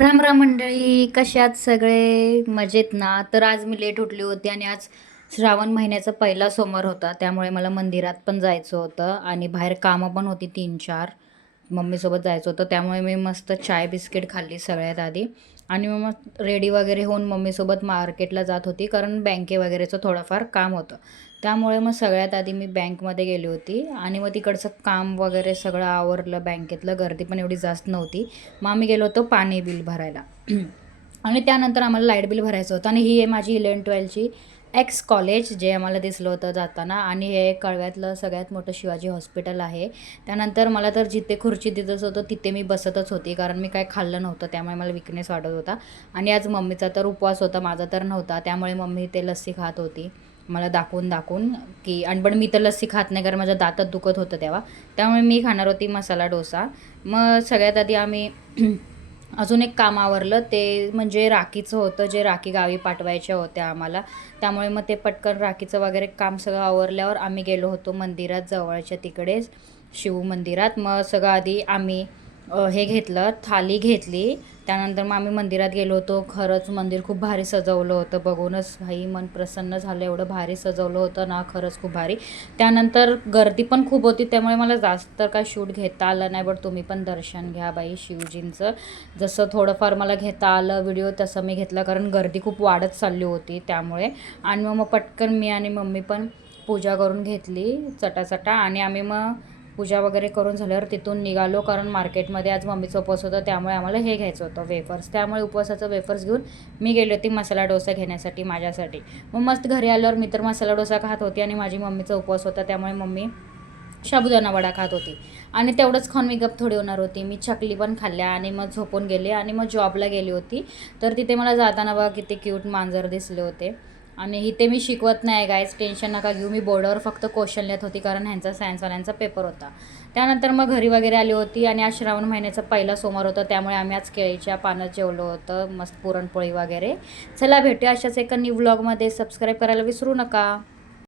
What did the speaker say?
राम राम मंडळी, कशात सगळे मजेत ना? तर आज मी लेट उठली होती आणि आज श्रावण महिन्याचा पहिला सोमवार होता, त्यामुळे मला मंदिरात पण जायचं होतं आणि बाहेर कामं पण होती 3-4. मम्मीसोबत जायचं होतं, त्यामुळे मी मस्त चाय बिस्किट खाल्ली सगळ्यात आधी आणि मग रेडी वगैरे होऊन मम्मीसोबत मार्केटला जात होती, कारण बँके वगैरेचं थोडंफार काम होतं. त्यामुळे मग सगळ्यात आधी मी बँकमध्ये गेली होती आणि मग तिकडचं काम वगैरे सगळं आवरलं. बँकेतलं गर्दी पण एवढी जास्त नव्हती. मग आम्ही गेलो होतो पाणी बिल भरायला. आणि त्यानंतर आम्हाला लाईट बिल भरायचं होतं आणि ही आहे माझी 11वी-12वीची एक्स कॉलेज, जे आम्हाला दिसलं होतं जाताना. आणि हे कळव्यातलं सगळ्यात मोठं शिवाजी हॉस्पिटल आहे. त्यानंतर मला तर जिथे खुर्ची दिसत होतं तिथे मी बसतच होती, कारण मी काय खाल्लं नव्हतं, त्यामुळे मला विकनेस वाटत होता. आणि आज मम्मीचा तर उपवास होता, माझा तर नव्हता, त्यामुळे मम्मी ते लस्सी खात होती मला दाखवून दाखवून की. आणि पण मी तर लस्सी खात नाही, कारण माझ्या दातात दुखत होतं तेव्हा. त्यामुळे मी खाणार होती मसाला डोसा. मग सगळ्यात आधी आम्ही अजून एक काम आवरलं, ते म्हणजे राखीचं होतं, जे राखी गावी पाठवायच्या होत्या आम्हाला. त्यामुळे मग ते पटकन राखीचं वगैरे काम सगळं आवरल्यावर आम्ही गेलो होतो मंदिरात, जवळच्या तिकडेच शिव मंदिरात. मग सगळं आधी आम्ही हे घेतलं, थाली घेतली. त्यानंतर मग आम्ही मंदिरात गेलो होतो. खरंच मंदिर खूप भारी सजवलं होतं, बघूनच भाई मन प्रसन्न झालं. एवढं भारी सजवलं होतं ना, खरंच खूप भारी. त्यानंतर गर्दी पण खूप होती, त्यामुळे मला जास्त तर काय शूट घेता आलं नाही, बट तुम्ही पण दर्शन घ्या बाई शिवजींचं. जसं थोडंफार मला घेता आलं व्हिडिओ तसं मी घेतलं, कारण गर्दी खूप वाढत चालली होती त्यामुळे. आणि मग पटकन मी आणि मम्मी पण पूजा करून घेतली चटाचटा. आणि आम्ही मग पूजा वगैरे करून झाल्यावर तिथून निघालो, कारण मार्केटमध्ये आज मम्मीचा उपवास होता, त्यामुळे आम्हाला हे घ्यायचं होतं वेफर्स. त्यामुळे उपवासाचं वेफर्स घेऊन मी गेली होती मसाला डोसा घेण्यासाठी माझ्यासाठी. मग मस्त घरी आल्यावर मी तर मसाला डोसा खात होती आणि माझी मम्मीचा उपवास होता, त्यामुळे मम्मी साबुदाणा वडा खात होती. आणि तेवढंच खाऊन मी गप थोडी होणार होती. मी चकली पण खाल्ल्या आणि मग झोपून गेले आणि मग जॉबला गेली होती. तर तिथे मला जाताना बघा किती क्यूट मांजर दिसले होते. आणि इथे मी शिकवत नाही गाईज, टेन्शन नका घेऊ. मी बोर्डावर फक्त क्वेश्चन लिहित होती, कारण ह्यांचा सायन्सवाल्यांचा पेपर होता. त्यानंतर मग घरी वगैरे आली होती आणि आज श्रावण महिन्याचा पहिला सोमवार होता, त्यामुळे आम्ही आज केळीच्या पानात जेवलो होतं, मस्त पुरणपोळी वगैरे. चला भेटूया अशाच एका न्यू व्लॉगमध्ये. सबस्क्राईब करायला विसरू नका.